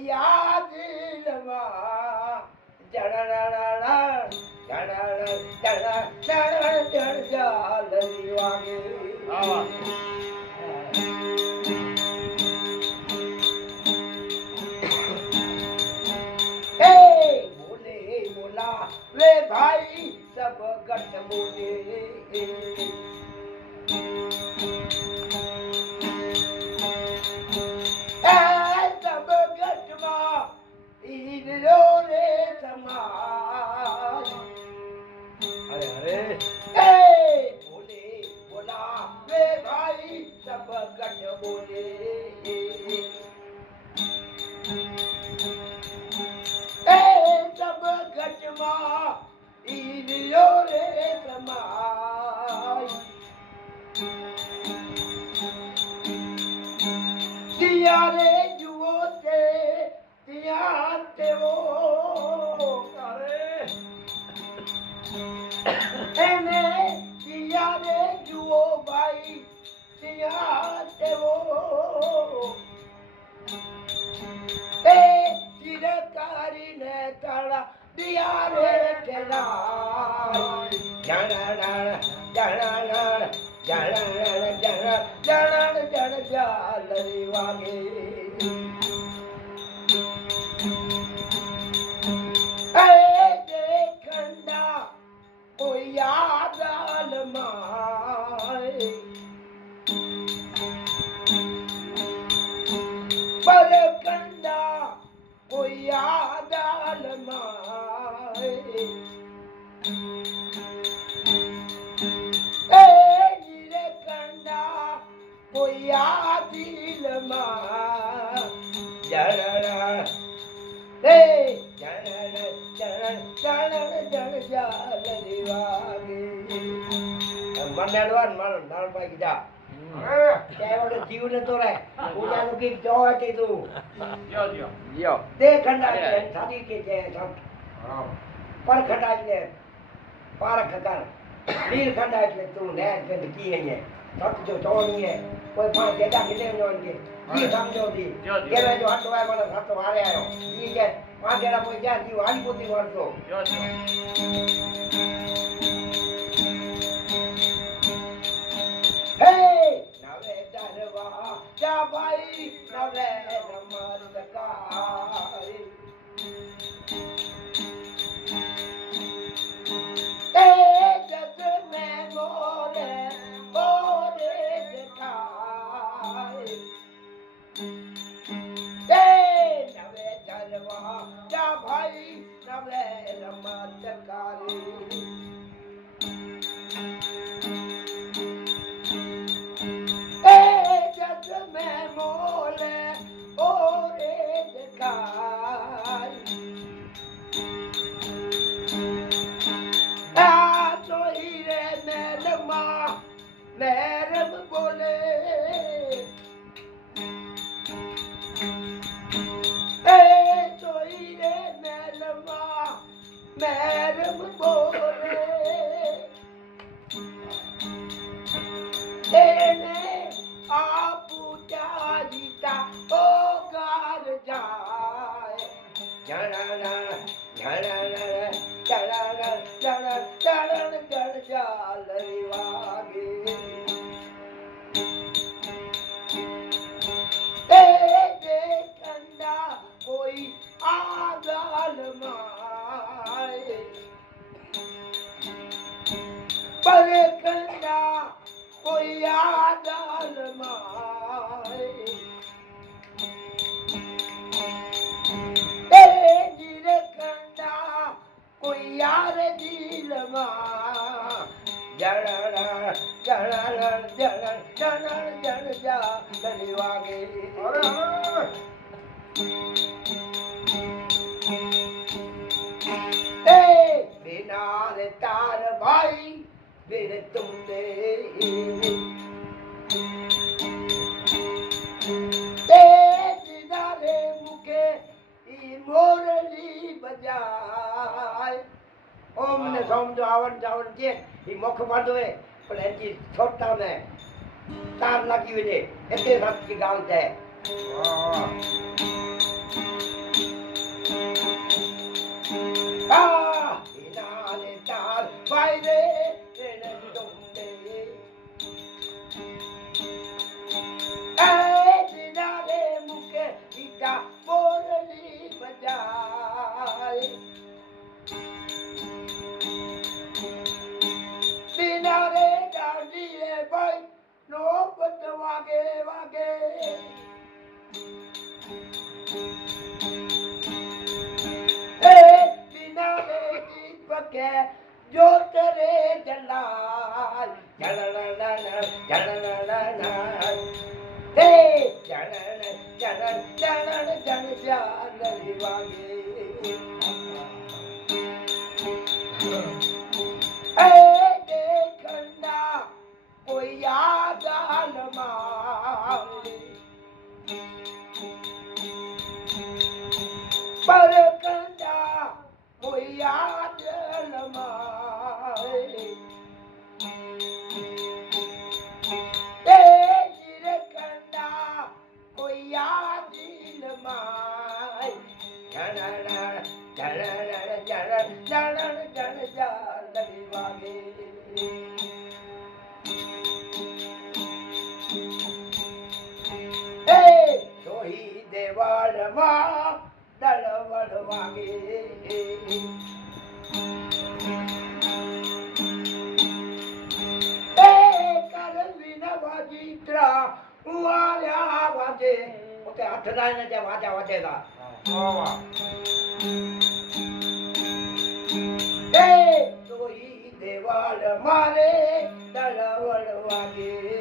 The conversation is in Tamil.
செய்யாதீனமா ஜனநன चिरकारी तयारे चण चण चण जण चाल பொய்யாதாளமாய். ஏழில கண்டா பொய்யாதீலமா ஜனடா ஏய் ஜனட ஜன ஜனட ஜன ஜாலரிவாகி மண்ணாடுவான் மனம் நான் பாக்கிட்டா त्यावेळेस जीव नतो राय उद्या लोकी जेव्हा ते तू यो ते खंडाले साधी के जे सब पर खंडाले पारख कर नील खंडाले तू ने गंदगी है। ये सब जो चोनी है कोई पर जेदा मिले जो इनके ये समझो दी ये मैं जो हटवाए वाला सब तुम्हारे आयो ये के वहाँ गेला कोई जा जीव हाली पुती मारतो ನೋಡ್ರೆ जन न झण चण चण चण घर Oh, झण चरण जा ને સમજો આવન જાવન કે એ મોખ બાંધવે, પણ એની છોડતા ને તાર લાગી હોય ને એટલે સાચી ગામ છે ஜோக்க ஜோக்கரே ஜல்லால். ஜன ஜன ஜன ஜன ஜன ஜன દેવાળમાં દળવળ વાગે હે કરવીન વાજીત્રા વાલ્યા વાજે ઓકે હાથ લાઈને જે વાજા વાજેલા હે સોહી દેવાળ મારે દળવળ વાગે.